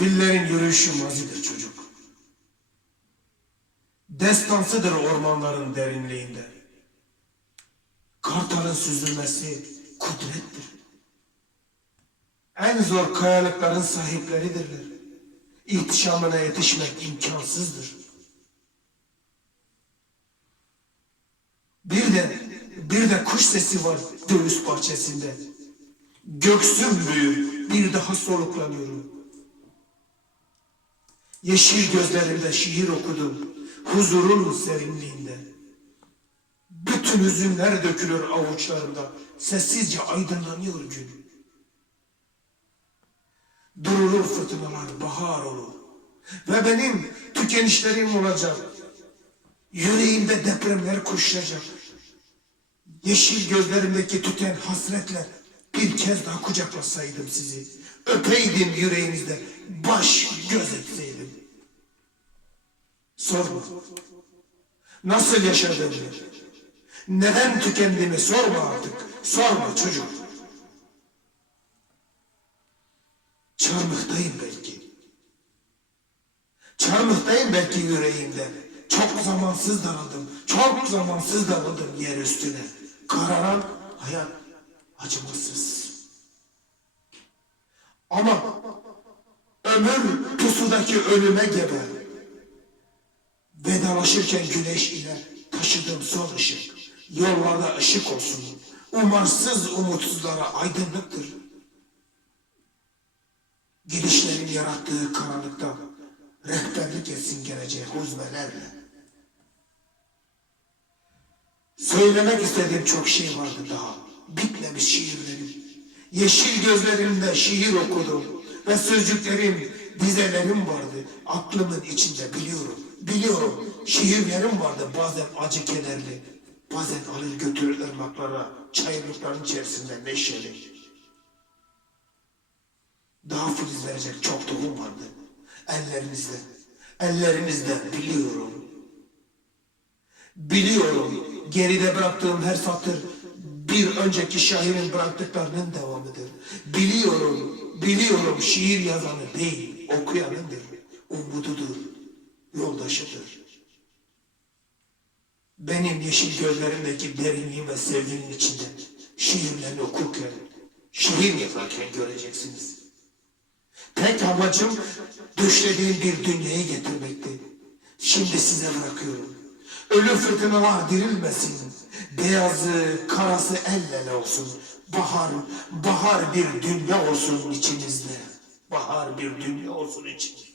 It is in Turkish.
Fillerin yürüyüşü mazidir çocuk. Destansıdır ormanların derinliğinde. Kartalın süzülmesi kudrettir. En zor kayalıkların sahipleridirler. İhtişamına yetişmek imkansızdır. Bir de bir de kuş sesi var göğüs bahçesinde. Göksüm büyür, bir daha soluklanıyorum. Yeşil gözlerimde şiir okudum, huzurun serinliğinde. Bütün hüzünler dökülür avuçlarımda, sessizce aydınlanıyor gün. Durulur fırtınalar, bahar olur. Ve benim tükenişlerim olacak. Yüreğimde depremler kuşlayacak. Yeşil gözlerimdeki tüten hasretler bir kez daha kucaklasaydım sizi. Öpeydim yüreğinizde, baş göz etseydim. Sorma. Nasıl yaşadığımı, neden tükendiğimi sorma artık. Sorma çocuk. Çarmıhtayım belki. Çarmıhtayım belki yüreğimde. Çok zamansız daraldım. Çok zamansız daraldım yer üstüne. Kararan hayat acımasız. Ama ömür pusudaki ölüme gebe. Vedalaşırken güneş ile taşıdığım son ışık. Yollarda ışık olsun. Umarsız umutsuzlara aydınlıktır. Gidişlerin yarattığı karanlıkta rehberlik etsin geleceğe huzmelerle. Söylemek istediğim çok şey vardı daha. Bitmemiş şiirlerim. Yeşil gözlerimde şiir okudum. Ve sözcüklerim, dizelerim vardı. Aklımın içinde biliyorum. Biliyorum. Şiirlerim vardı bazen acı kederli. Bazen alır götürür ırmaklara, çayırlıkların içerisinde neşeli. Daha filiz verecek çok tohum vardı. Ellerinizde, ellerinizde biliyorum. Biliyorum geride bıraktığım her satır bir önceki şairin bıraktıklarının devamıdır. Biliyorum, biliyorum şiir yazanı değil, okuyanındır. Umududur, yoldaşıdır. Benim yeşil gözlerimdeki derinliğin ve sevginin içinde şiirlerini okurken, şiir yazarken göreceksiniz. Tek amacım düşlediğim bir dünyayı getirmekti. Şimdi size bırakıyorum. Ölü fırtınalar dirilmesin. Beyazı, karası el ele olsun. Bahar, bahar bir dünya olsun içinizde. Bahar bir dünya olsun içinizde.